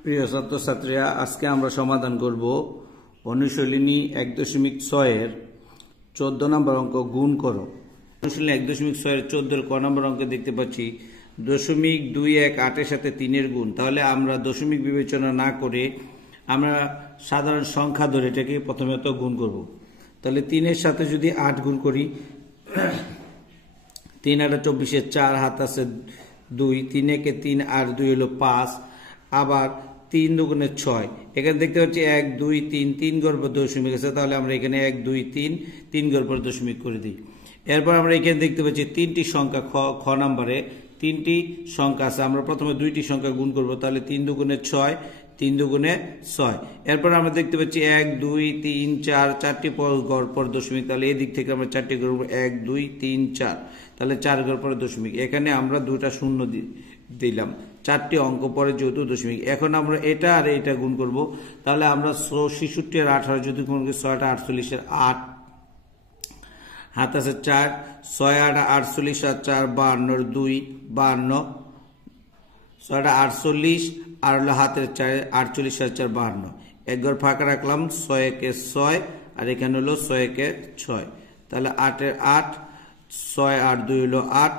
প্রিয় ছাত্রছাত্রীরা, আজকে আমরা সমাধান করব অনুশীলনী 1.6 এর 14 নম্বর অঙ্ক গুণ করো। অনুশীলনী 1.6 এর 14 ক নম্বর অঙ্কে দেখতে পাচ্ছি 0.21 এর সাথে 3 এর গুণ। তাহলে আমরা দশমিক বিবেচনা না করে আমরা সাধারণ সংখ্যা ধরে এটাকে প্রথমে তো গুণ করব। তাহলে 3 এর সাথে যদি 8 গুণ করি, 3 8 24 4 হাত আছে 2, 3 একে 3 আর 2 হলো 5, আবার 3 দুগুণে 6। এখানে দেখতে পাচ্ছি 1 2 3 3 ঘর পর দশমিক আছে, তাহলে আমরা এখানে 1 2 3 3 ঘর পর দশমিক করে দিই। এরপর আমরা এখানে দেখতে পাচ্ছি 3টি সংখ্যা খ নম্বরে 3টি সংখ্যা আছে। আমরা প্রথমে 2টি সংখ্যা গুণ করব, তাহলে 3 দুগুণে 6 3 দুগুণে 6। এরপর আমরা দেখতে পাচ্ছি 1 2 3 4 4টি ঘর পর দশমিক, তাহলে এই দিক থেকে আমরা 4টি করব 1 2 3 4, তাহলে 4 ঘর পর দশমিক। এখানে আমরা দুটা শূন্য দিলাম, 4টি অঙ্ক পরে যেহেতু দশমিক। এখন আমরা এটা আর এটা গুণ করব, তাহলে আমরা 66 আর 18 যদি গুণ করি 6 টা 48 এর 8 হাত আছে 4, 6 8 48 আর 4 52 2 52, 6 টা 48 আর হলো হাতের 4 48 আর 4 52। এক ঘর ফাঁকা রাখলাম, 6 একে 6 আর এখানে হলো 6 একে 6, তাহলে 8 এর 8, 6 আর 2 হলো 8,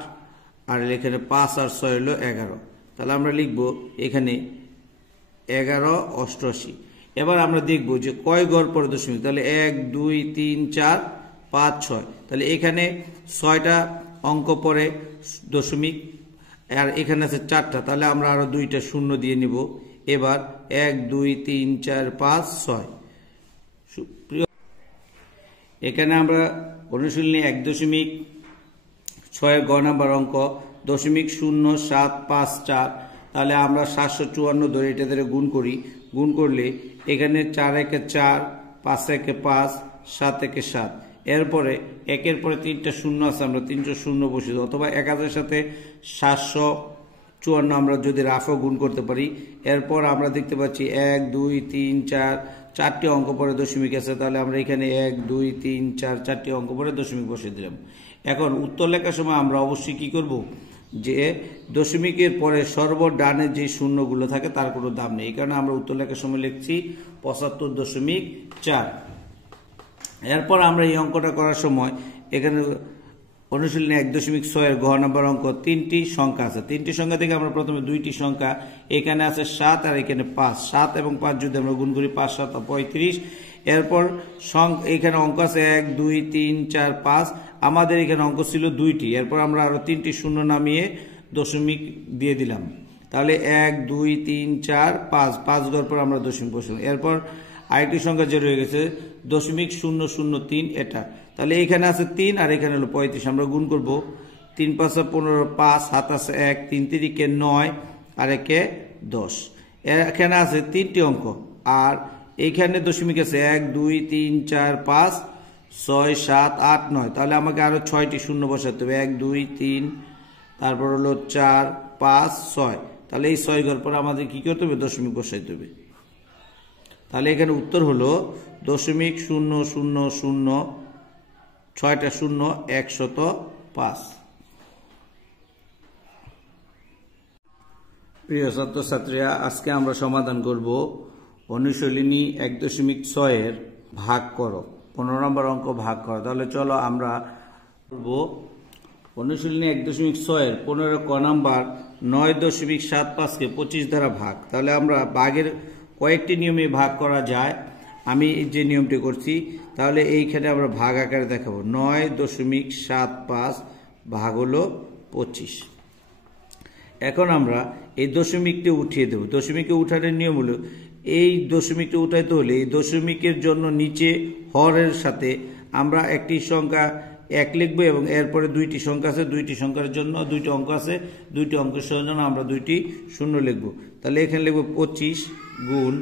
আর এখানে 5 আর 6 হলো 11। তাহলে আমরা লিখব এখানে 11 88। এবার আমরা দেখব যে কয় ঘর পরে দশমিক, তাহলে 1 2 3 4 5 6, তাহলে এখানে 6টা অঙ্ক পরে দশমিক আর এখানে আছে 4টা, তাহলে আমরা আরো 2টা শূন্য দিয়ে নিব। এবার 1 2 3 4 5 6। এখানে আমরা অনুশীলনী 1.6 গ নাম্বার অঙ্ক 0.0754, তাহলে আমরা 754 ধরে এটা ধরে গুণ করি। গুণ করলে এখানে 4 একে 4, 5 একে 5, 7 একে 7। এরপরে একের পরে 3টা শূন্য আছে, আমরা 300 শূন্য বসে দেব, অথবা 1000 সাথে 754 আমরা যদি রাফও গুণ করতে পারি। এরপর আমরা দেখতে পাচ্ছি 1 2 3 4 4টি অঙ্ক পরে দশমিক আছে, তাহলে আমরা এখানে 1 2 3 4 4টি অঙ্ক পরে দশমিক বসিয়ে দিলাম। এখন উত্তর লেখার সময় আমরা অবশ্যই কি করব, যে দশমিকের পরে সর্বডানে যে শূন্যগুলো থাকে তার কোনো দাম নেই, এই কারণে আমরা উত্তর লেখার সময় লিখছি 75.4। এরপর আমরা এই অঙ্কটা করার সময় এখানে অনুশীলনী 1.6 এর ঘ নম্বর অঙ্ক 3টি সংখ্যা আছে। 3টি সংখ্যা থেকে আমরা প্রথমে 2টি সংখ্যা, এখানে আছে 7 আর এখানে 5, 7 এবং 5 যদি আমরা গুণ করি 5 7 35। এরপর এখানে অঙ্ক আছে 1 2 3 4 5, আমাদের এখানে অঙ্ক ছিল 2টি। এরপর আমরা আরো 3টি শূন্য নামিয়ে দশমিক দিয়ে দিলাম, তাহলে 1 2 3 4 5 5 ঘর পর আমরা দশমিক বসালাম। এরপর আরেকটি সংখ্যা যে রয়ে গেছে 0.003 এটা, তাহলে এখানে আছে 3 আর এখানে হলো 35, আমরা গুণ করব 3 5 15, 5 7 আছে 1, 3 3 9 আর 1 10। এখানে আছে 3টি অঙ্ক আর এইখানে দশমিক আছে 1 2 3 4 5 6 7 8 9, তাহলে আমাকে আরো 6টি শূন্য বসাতে হবে, 1 2 3, তারপর হলো 4 5 6, তাহলে এই 6 ঘর পর আমাদের কি করতে হবে, দশমিক বসাইতে হবে। তাহলে এখানে উত্তর হলো 0.000, 6টা শূন্য 105। প্রিয় ছাত্রছাত্রীরা, আজকে আমরা সমাধান করব অনুশীলনী 1.6 এর ভাগ করো 15 নম্বর অঙ্ক ভাগ করো। তাহলে চলো আমরা করব অনুশীলনী 1.6 এর 15 ক নাম্বার 9.75 কে 25 দ্বারা ভাগ। তাহলে আমরা ভাগের কয়েকটি নিয়মে ভাগ করা যায়, আমি যে নিয়মটি করছি, তাহলে এইখানে আমরা ভাগ আকারে দেখাবো 9.75 ভাগ হলো 25। এখন আমরা এই দশমিকটি উঠিয়ে দেব। দশমিকে উঠানোর নিয়ম হলো এই দশমিকটা উঠাইতে হলে এই দশমিকের জন্য নিচে হরের সাথে আমরা একটি সংখ্যা 1 লিখবো এবং এরপরে 2টি সংখ্যা আছে, 2টি সংখ্যার জন্য 2টি অঙ্ক আছে, 2টি অঙ্কের জন্য আমরা 2টি শূন্য লিখবো। তাহলে এখানে লিখবো 25 গুণ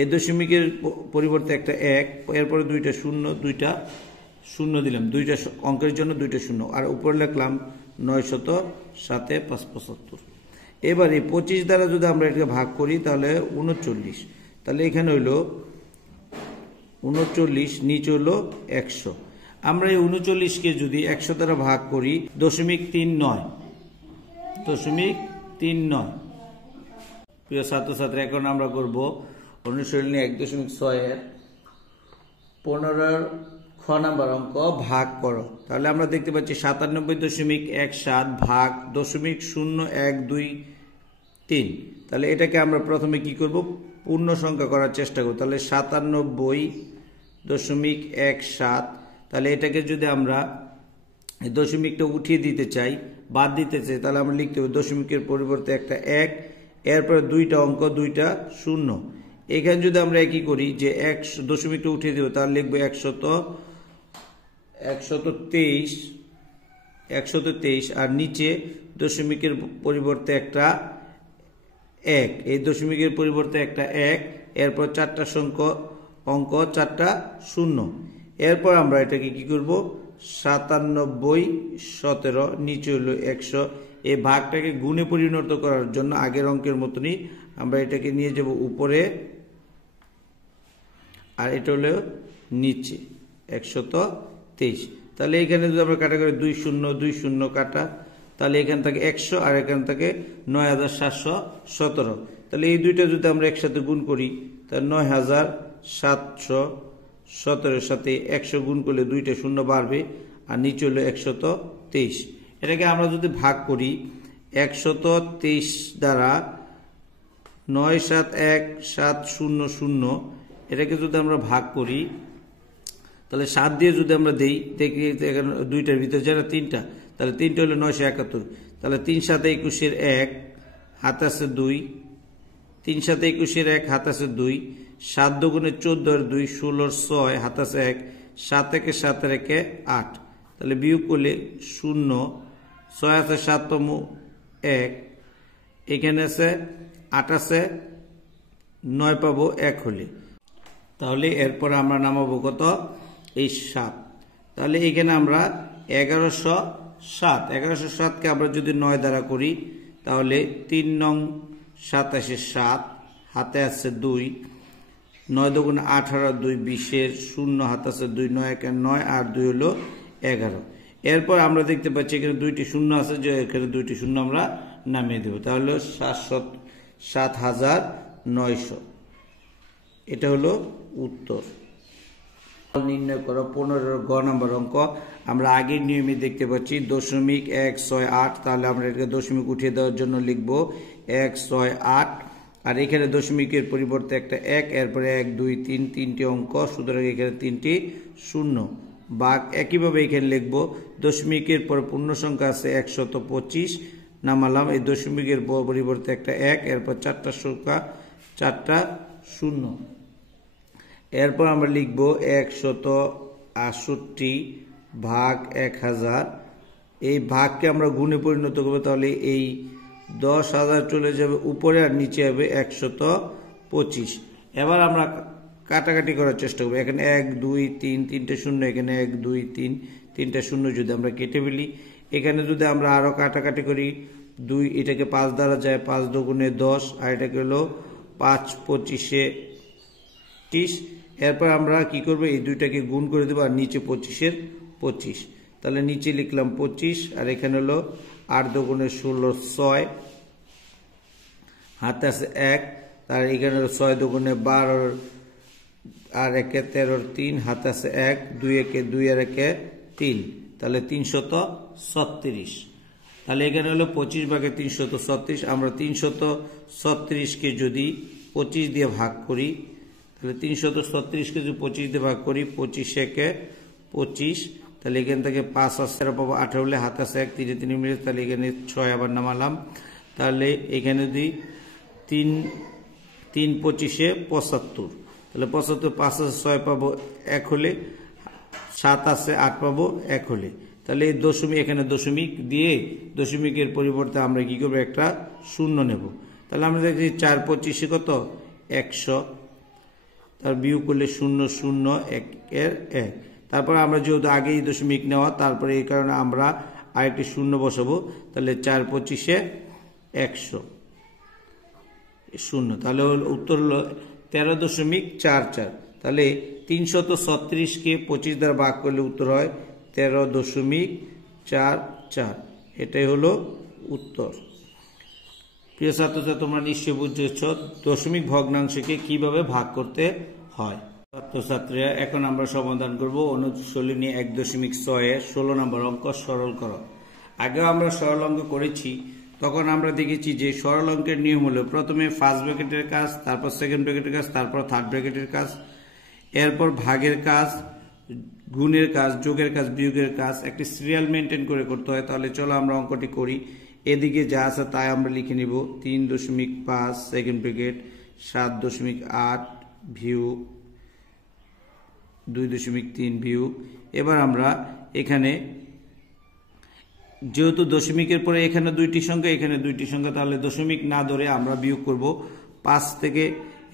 এই দশমিকের পরিবর্তে একটা 1, এরপরে 2টা শূন্য দিলাম, 2টা অঙ্কের জন্য 2টা শূন্য, আর উপরে লিখলাম 907 575। এবার এই 25 দ্বারা যদি আমরা এটাকে ভাগ করি তাহলে 39, তাহলে এখানে হইলো 39, নিচে হলো 100। আমরা এই 39কে যদি 100 দ্বারা ভাগ করি 0.39, প্রিয় ছাত্রছাত্রী, এখন আমরা করব অনুশীলনী 1.6 এর 15 খ নাম্বার অঙ্ক ভাগ করো। তাহলে আমরা দেখতে পাচ্ছি 97.17 ভাগ 0.0123। তাহলে এটাকে আমরা প্রথমে কি করব, পূর্ণ সংখ্যা করার চেষ্টা করব। তাহলে 97.17, তাহলে এটাকে যদি আমরা দশমিকটা উঠিয়ে দিতে চাই, বাদ দিতে চাই, তাহলে আমরা লিখতে হবে দশমিকের পরিবর্তে একটা 1, এরপরে দুইটা অঙ্ক, দুইটা শূন্য। এখানে যদি আমরা একই করি যে দশমিকটা উঠিয়ে দেব, তাহলে লিখবো 123, আর নিচে দশমিকের পরিবর্তে একটা 1, এই দশমিকের পরিবর্তে একটা 1, এরপর চারটা সংখ্যা অঙ্ক, চারটা শূন্য। এরপর আমরা এটাকে কি করব, 97, নিচে হলো 100। এই ভাগটাকে গুণে পরিণত করার জন্য আগের অঙ্কের মতনই আমরা এটাকে নিয়ে যাব উপরে, আর এটা হলো নিচে 123। তাহলে এখানে যদি আমরা কাটাকাটি 2 0 কাটা, তাহলে এখান থেকে 100 আর এখান থেকে 9717। তাহলে এই দুইটা যদি আমরা একসাথে গুণ করি, তাহলে 9717 এর সাথে 100 গুণ করলে দুইটা শূন্য বাড়বে, আর নিচে হলো 123। এটাকে আমরা যদি ভাগ করি 123 দ্বারা 971,700, এটাকে যদি আমরা ভাগ করি, তাহলে 7 দিয়ে যদি আমরা দেই, দেখি এখানে দুইটার ভিতরে যারা তিনটা, তাহলে তিনটা হলো 971। তাহলে 3 7 21 1 হাত আছে 2, 3 7 21 1 হাত আছে 2, 7 2 14 2, 16 6 হাত আছে 1, 7 1 7 1 8। তাহলে বিয়োগ করলে 0, 6 আছে 7 তম 1, এখানে আছে 8 আছে 9 পাবো 1 হলে। তাহলে এরপর আমরা নামাবো কত, এই 7। তাহলে এখানে আমরা 1107কে আমরা যদি 9 দ্বারা করি, তাহলে 3 নং 27 7, হাতে আছে 2, 9 2 18 2 20, 0 হাত আছে 2, 9 1 9, আর 2 হলো 11। এরপর আমরা দেখতে পাচ্ছি এখানে দুইটি শূন্য আছে, যে এখানে দুইটি শূন্য আমরা নামিয়ে দেব। তাহলে 7900। এটা হলো উত্তর। নির্ণয় করো 15 গ নাম্বার অঙ্ক। আমরা আগের নিয়মে দেখতে পাচ্ছি 0.168, তাহলে আমরা এটাকে দশমিক উঠিয়ে দেওয়ার জন্য লিখব 168, আর এখানে দশমিকের পরিবর্তে একটা 1, এরপরে 1 2 3, তিনটি অঙ্ক, সুতরাং এখানে তিনটি শূন্য। বাঘ একইভাবে এখানে লিখবো দশমিকের পর পূর্ণ সংখ্যা আছে 125, নামালাম, এই দশমিকের পরিবর্তে একটা 1, এরপর চারটা সংখ্যা, চারটা শূন্য। এরপর আমরা লিখব 168 ভাগ 1000। এই ভাগকে আমরা গুণে পরিণত করবো, তাহলে এই 10,000 চলে যাবে উপরে, আর নিচে হবে 125। এবার আমরা কাটাকাটি করার চেষ্টা করবো। এখানে 1 2 3, তিনটে শূন্য, এখানে 1 2 3, তিনটা শূন্য যদি আমরা কেটে ফেলি, এখানে যদি আমরা আরো কাটাকাটি করি, 2 এটাকে 5 দ্বারা যায়, 5 2 10, আর এটাকে হলো 5 25 30। এরপর আমরা কি করব, এই দুইটাকে গুণ করে দেবো, আর নিচে 25 25। তাহলে নিচে লিখলাম 25, আর এখানে হলো 8 2 16 6, হাতে আছে 1, তার এখানে 6 2 12, আর 1 13 3, হাতে আছে 1, 2 1 2 আর 1 3, তাহলে 336। তাহলে এখানে হলো 25 ভাগে 336। আমরা 336কে যদি 25 দিয়ে ভাগ করি, তাহলে 336কে যদি 25 দিয়ে ভাগ করি, 25 1 25, তাহলে এখান থেকে 5 আসছে পাবো 18 হলে, হাতে আছে 1 3 3 মিনিট, তাহলে এখানে 6 আবার নামালাম। তাহলে এখানে যদি 3 3 25 75, তাহলে 75, 5 আছে 6 পাবো 1 হলে, 7 আছে 8 পাবো 1 হলে। তাহলে এই দশমিক, এখানে দশমিক দিয়ে দশমিকের পরিবর্তে আমরা কি করবো, একটা শূন্য নেব। তাহলে আমরা দেখছি 4 25 কত, 100, তার বিয়োগ করলে 0 0 1 এর 1। তারপর আমরা যেহেতু আগেই দশমিক নেওয়া, তারপরে এই কারণে আমরা আরেকটি শূন্য বসাবো। তাহলে 4 25 100 শূন্য। তাহলে উত্তর হলো 13.44। তাহলে 336কে 25 দ্বারা ভাগ করলে উত্তর হয় 13.44। এটাই হলো উত্তর। প্রিয় ছাত্রছাত্রী, তোমরা নিশ্চয়ই বুঝেছ দশমিক ভগ্নাংশকে কিভাবে ভাগ করতে হয়। ছাত্রছাত্রীরা, এখন আমরা সমাধান করব অনুশীলনী 1.6 16 নম্বর অঙ্ক সরল করো। আগেও আমরা সরল অঙ্ক করেছি, তখন আমরা দেখেছি যে সরল অঙ্কের নিয়ম হলো প্রথমে ফার্স্ট ব্র্যাকেটের কাজ, তারপর সেকেন্ড ব্র্যাকেটের কাজ, তারপর থার্ড ব্র্যাকেটের কাজ, এরপর ভাগের কাজ, গুণের কাজ, যোগের কাজ, বিয়োগের কাজ একটি সিরিয়াল মেনটেন করে করতে হয়। তাহলে চলো আমরা অঙ্কটি করি। এদিকে যা আছে তাই আমরা লিখে নিব। 3.5 সেকেন্ড ব্র্যাকেট, 7.8 বিয়োগ 2.3 বিয়োগ। এবার আমরা এখানে যেহেতু দশমিকের পরে এখানে দুইটি সংখ্যা, এখানে দুইটি সংখ্যা, তাহলে দশমিক না ধরে আমরা বিয়োগ করব 5 থেকে।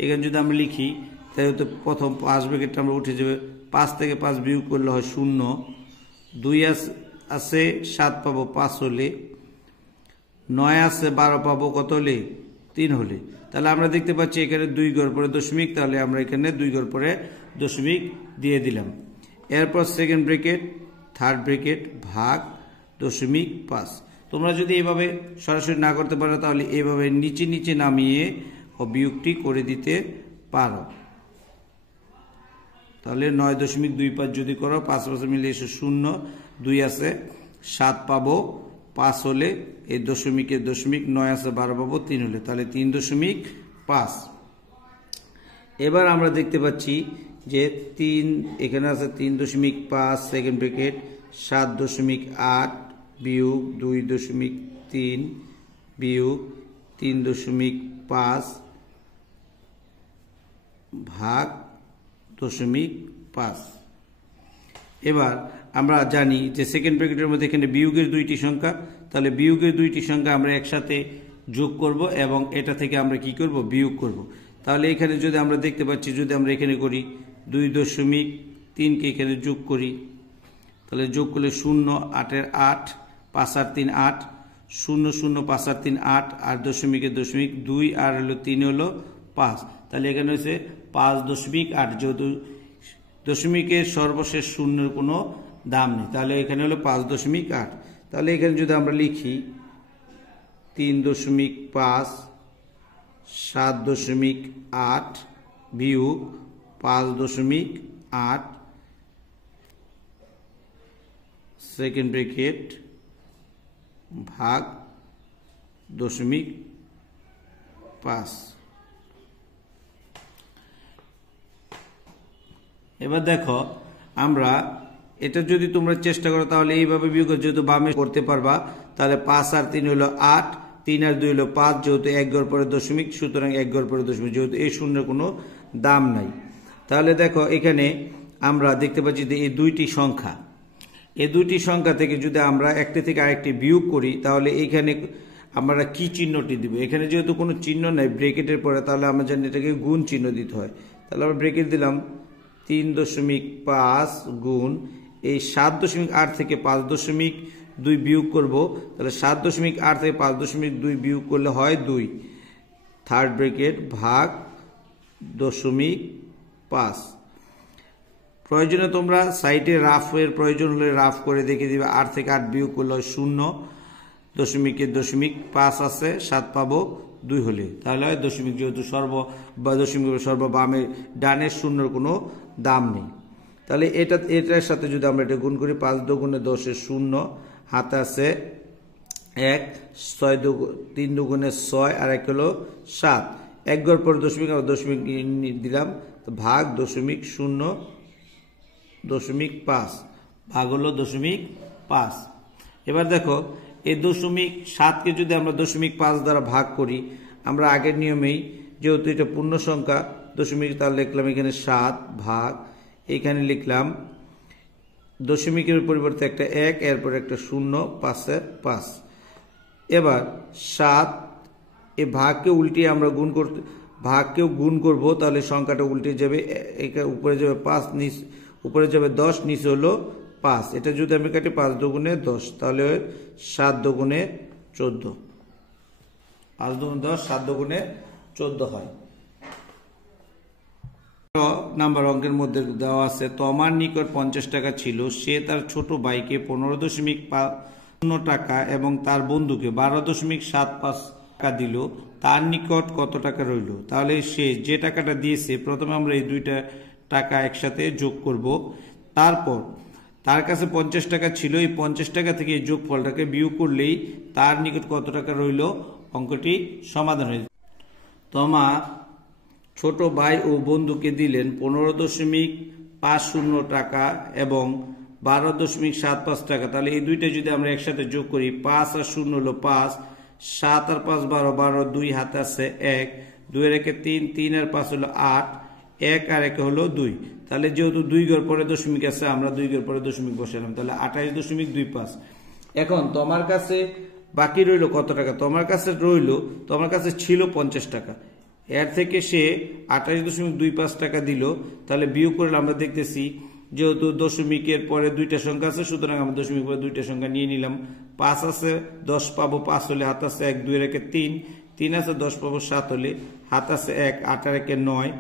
এখানে যদি আমরা লিখি তাহলে তো প্রথম 5 ব্র্যাকেটটা আমরা উঠে যাবে। 5 থেকে 5 বিয়োগ করলে হয় 0। 2 আছে 7 পাবো 5 হলে, 9 আছে 12 পাবো কত হলে 3 হলে। তাহলে আমরা দেখতে পাচ্ছি এখানে 2 ঘর পরে দশমিক, তাহলে আমরা এখানে 2 ঘর পরে দশমিক দিয়ে দিলাম। এরপর সেকেন্ড ব্র্যাকেট, থার্ড ব্র্যাকেট, ভাগ 0.5। তোমরা যদি এভাবে সরাসরি না করতে পারো তাহলে এভাবে নিচে নিচে নামিয়ে বিয়োগটি করে দিতে পারো। তাহলে 9.25 যদি করো, 5 5 মিলে এসে 0, 2 আছে 7 পাবো 5 হলে, এই দশমিকের দশমিক, 9 আছে 12 পাবো 3 হলে, তাহলে 3.5। এবার আমরা দেখতে পাচ্ছি যে 3 এখানে আছে 3.5 সেকেন্ড ব্র্যাকেট, 7.8 বিয়োগ 2.3 বিয়োগ 3.5 ভাগ 0.5। এবার আমরা জানি যে সেকেন্ড ব্র্যাকেটের মধ্যে এখানে বিয়োগের দুইটি সংখ্যা, তাহলে বিয়োগের দুইটি সংখ্যা আমরা একসাথে যোগ করব এবং এটা থেকে আমরা কি করব, বিয়োগ করব। তাহলে এখানে যদি আমরা দেখতে পাচ্ছি, যদি আমরা এখানে করি 2.3কে এখানে যোগ করি, তাহলে যোগ করলে 0, 8 8, 5 আর 3 8, 0 0, 5 আর 3 8, আর দশমিকের দশমিক 2 আর হলো 3 হলো 5। তাহলে এখানে হচ্ছে 5.8। যেহেতু দশমিকের সর্বশেষ শূন্যের কোনো দাম নেই, তাহলে এখানে হলো 5.8। তাহলে এখানে যদি আমরা লিখি 3.5 7.8 বিয়োগ 5.8 সেকেন্ড ব্র্যাকেট ভাগ 0.5। এবার দেখো, আমরা এটা যদি তোমরা চেষ্টা করো তাহলে এইভাবে বিয়োগ, যেহেতু বামে করতে পারবা, তাহলে 5 আর 3 হলো 8, 3 আর 2 হলো 5, যেহেতু 1 ঘর পরে দশমিক, সুতরাং 1 ঘর পরে দশমিক, যেহেতু এই শূন্যের কোনো দাম নাই। তাহলে দেখো এখানে আমরা দেখতে পাচ্ছি যে এই দুইটি সংখ্যা, এই দুইটি সংখ্যা থেকে যদি আমরা একটি থেকে আরেকটি বিয়োগ করি, তাহলে এইখানে আমরা কি চিহ্নটি দিব? এখানে যেহেতু কোনো চিহ্ন নাই ব্র্যাকেটের পরে, তাহলে আমরা জানি এটাকে গুণ চিহ্ন দিতে হয়। তাহলে আমরা ব্র্যাকেট দিলাম 3.5 গুণ এই 7.8 থেকে 5.2 বিয়োগ করব, তাহলে 7.8 থেকে 5.2 বিয়োগ করলে হয় 2, থার্ড ব্র্যাকেট ভাগ 0.5। প্রয়োজনে তোমরা সাইডে রাফের প্রয়োজন হলে রাফ করে দেখে দিবে। 8 থেকে 8 বিয়োগ করলে হয় 0, দশমিকের দশমিক 5 আছে 7 পাবো 2 হলে, তাহলে হয় দশমিক। যেহেতু দশমিক সর্ববামে ডানের শূন্যর কোনো দাম নেই, তাহলে এটার সাথে যদি আমরা এটা গুণ করি, 5 2 10 0, হাতে আছে 1, 3 2 6, আর 1 হলো 7। 1 ঘর পর দশমিক, আমরা দশমিক দিলাম, ভাগ 0.5 ভাগ হলো 0.5। এবার দেখো এই 0.7কে যদি আমরা 0.5 দ্বারা ভাগ করি, আমরা আগের নিয়মেই, যেহেতু এটা পূর্ণ সংখ্যা দশমিক, তার লিখলাম এখানে 7 ভাগ, এখানে লিখলাম দশমিকের পরিবর্তে একটা 1, এরপর একটা 0, 5 5। এবার 7 এই ভাগকে উল্টিয়ে আমরা ভাগকেও গুণ করব, তাহলে সংখ্যাটা উল্টে যাবে, উপরে যাবে 5, উপরে যাবে 10, নিচে হলো 5। এটা যদি আমি কাটি 5 2 10, তাহলে 7 2 14, 5 2 10, 7 2 14 হয়। নাম্বার অঙ্কের মধ্যে দেওয়া আছে, তোমার নিকট 50 টাকা ছিল, সে তার ছোট ভাইকে 15.50 টাকা এবং তার বন্ধুকে 12.75 টাকা দিল, তার নিকট কত টাকা রইল। তাহলে সে যে টাকাটা দিয়েছে, প্রথমে আমরা এই দুইটা টাকা একসাথে যোগ করব। তারপর তার কাছে 50 টাকা ছিল, এই 50 টাকা থেকে এই যোগফলটাকে বিয়োগ করলেই তার নিকট কত টাকা রইল, অঙ্কটি সমাধান হয়ে যাবে। তোমা ছোট ভাই ও বন্ধুকে দিলেন 15.50 টাকা এবং 12.75 টাকা। তাহলে এই দুইটা যদি আমরা একসাথে যোগ করি, 5 আর 0 হলো 5, 7 আর 5 12, 12 2 হাতে আছে 1, 2 এর একে 3, 3 আর 5 হলো 8, 1 আর 1 হলো 2। তাহলে যেহেতু 2 ঘর পরে দশমিক আছে, আমরা 2 ঘর পরে দশমিক বসালাম, তাহলে 28.25। এখন তোমার কাছে বাকি রইল কত টাকা? তোমার কাছে রইল, তোমার কাছে ছিল 50 টাকা, এর থেকে সে 28.25 টাকা দিল। তাহলে বিয়োগ করলে আমরা দেখতেছি, যেহেতু দশমিকের পরে দুইটা সংখ্যা আছে, সুতরাং আমরা দশমিক পরে দুইটা সংখ্যা নিয়ে নিলাম। 5 আছে 10 পাবো, 5 হলে হাত আছে 1, 2 এর একে 3, 3 আছে 10 পাবো 7 হলে হাত আছে 1, 8 আর একে 9,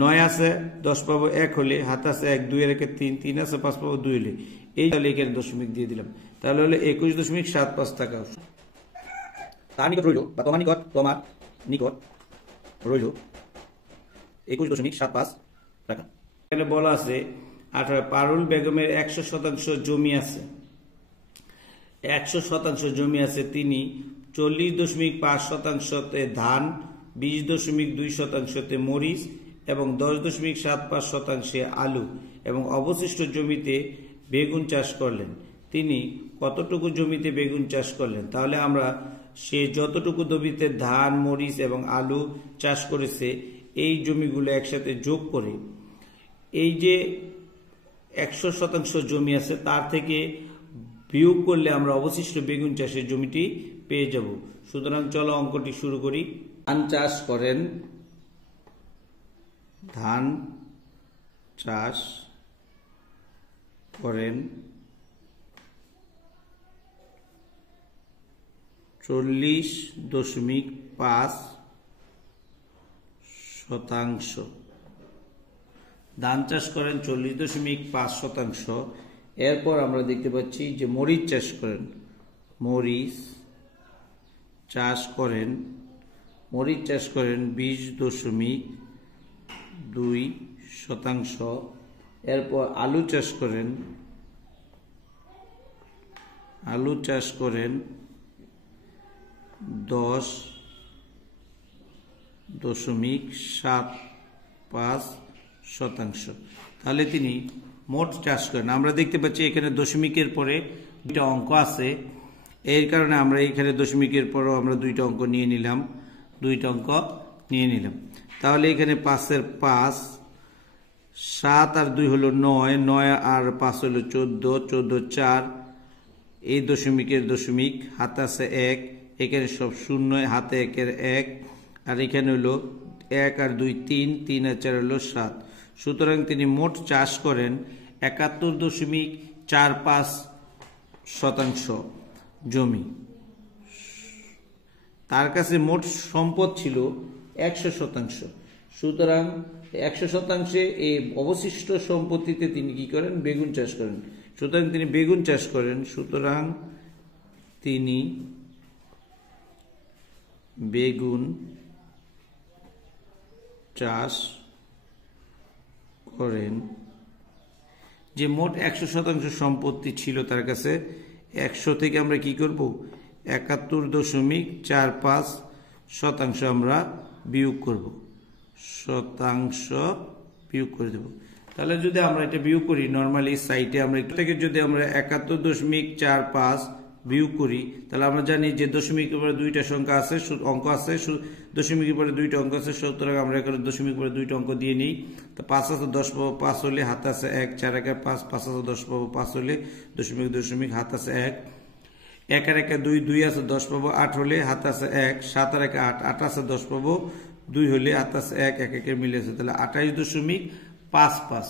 9 আছে 10 পাবো 1 হলে হাত আছে 1, 2 এর একে 3, 3 আছে 5 পাবো 2 হলে, এই তাহলে এখানে দশমিক দিয়ে দিলাম। তাহলে হলো 21.75 টাকা। তার নিকট রইল, বা তোমার নিকট, তোমার নিকট রইল 21.75 টাকা। এখানে বলা আছে 18 পারুল বেগমের 100% জমি আছে, 100% জমি আছে। তিনি 40.5%তে ধান, 20.2%তে মরিচ এবং 10.75%-এ আলু এবং অবশিষ্ট জমিতে বেগুন চাষ করলেন। তিনি কতটুকু জমিতে বেগুন চাষ করলেন? তাহলে আমরা সে যতটুকু জমিতে ধান, মরিচ এবং আলু চাষ করেছে, এই জমিগুলো একসাথে যোগ করে এই যে 100% জমি আছে, তার থেকে বিয়োগ করলে আমরা অবশিষ্ট বেগুন চাষের জমিটি পেয়ে যাব। সুতরাং চলো অঙ্কটি শুরু করি। ধান চাষ করেন, ধান চাষ করেন 40.5%। ধান চাষ করেন 40.5%। এরপর আমরা দেখতে পাচ্ছি যে মরিচ চাষ করেন, মরিচ চাষ করেন 20.2%। এরপর আলু চাষ করেন 10.75%। তাহলে তিনি মোট চাষ করেন। আমরা দেখতে পাচ্ছি এখানে দশমিকের পরে দুইটা অঙ্ক আছে, এর কারণে আমরা এখানে দশমিকের পরও আমরা দুইটা অঙ্ক নিয়ে নিলাম, তাহলে এখানে 5-এর 5, 7 আর 2 হলো 9, 9 আর 5 হলো 14, 14 4, এই দশমিকের দশমিক, হাতে আছে 1, এখানে সব শূন্য, হাতে 1-এর 1, আর এখানে হলো 1 আর 2 3, 3 আর 4 হলো 7। সুতরাং তিনি মোট চাষ করেন 71.45% জমি। তার কাছে মোট সম্পদ ছিল 100%। সুতরাং 100%-এ এই অবশিষ্ট সম্পত্তিতে তিনি কি করেন? বেগুন চাষ করেন। সুতরাং তিনি বেগুন চাষ করেন, সুতরাং তিনি বেগুন চাষ করেন। যে মোট 100% সম্পত্তি ছিল তার কাছে, 100 থেকে আমরা কি করব? 71.45% আমরা বিয়োগ করব, শতাংশ বিয়োগ করে দেব। তাহলে যদি আমরা এটা বিয়োগ করি, নর্মালি সাইটে আমরা একটু থেকে যদি আমরা 71.45 বিয়োগ করি, তাহলে আমরা জানি যে দশমিকের পরে দুইটা সংখ্যা আছে, অঙ্ক আছে, দশমিকের পরে দুইটা অঙ্ক আছে, সুতরাং আমরা এখানে দশমিকের পরে দুইটা অঙ্ক দিয়ে নিই। তো 5 আছে 10 পাবো 5 হলে হাতে আছে 1, 4 একে 5, 5 আছে 10 পাবো 5 হলে দশমিক হাতে আছে 1, 1 আর 1 2, 2 আছে 10 পাবো 8 হলে হাতে আছে 1, 7 আর 1 8, 8 আছে 10 পাবো 2 হলে হাতে আছে 1, 1 একে মিলে আছে, তাহলে 28.55।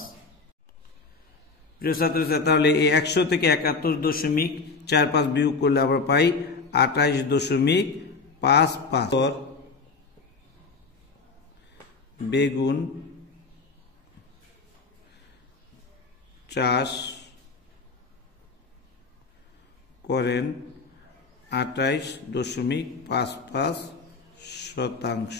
প্রিয় ছাত্রছাত্রী, তাহলে এই 100 থেকে 71.45 বিয়োগ করলে আমরা পাই 28.55। বেগুন চাষ করেন 28.55 শতাংশ।